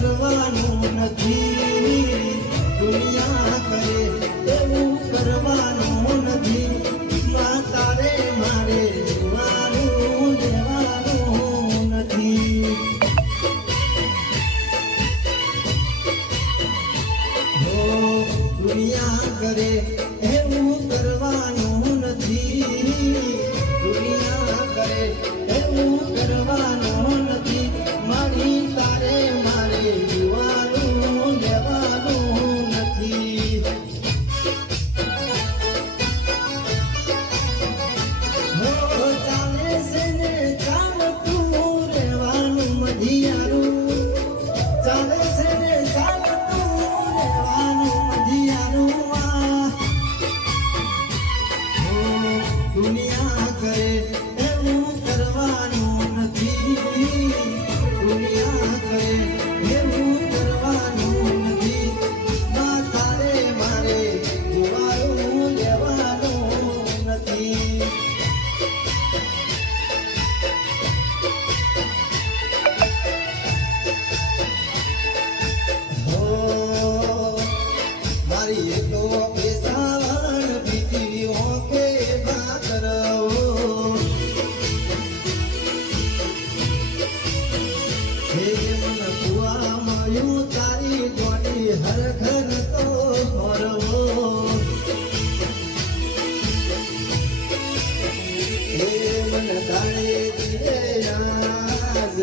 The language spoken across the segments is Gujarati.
કરવાનું નથી. દુનિયા કરે એવું કરવાનું નથી. માં તારે મારે જોવાનું લેવાનું નથી. દુનિયા કરે એવું કરવાનું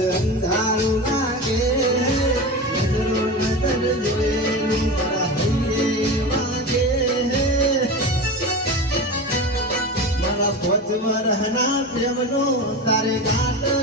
અંધારું લાગે. નજરો નજર જોયેલું વરહના પ્રેમનો તારે ગાત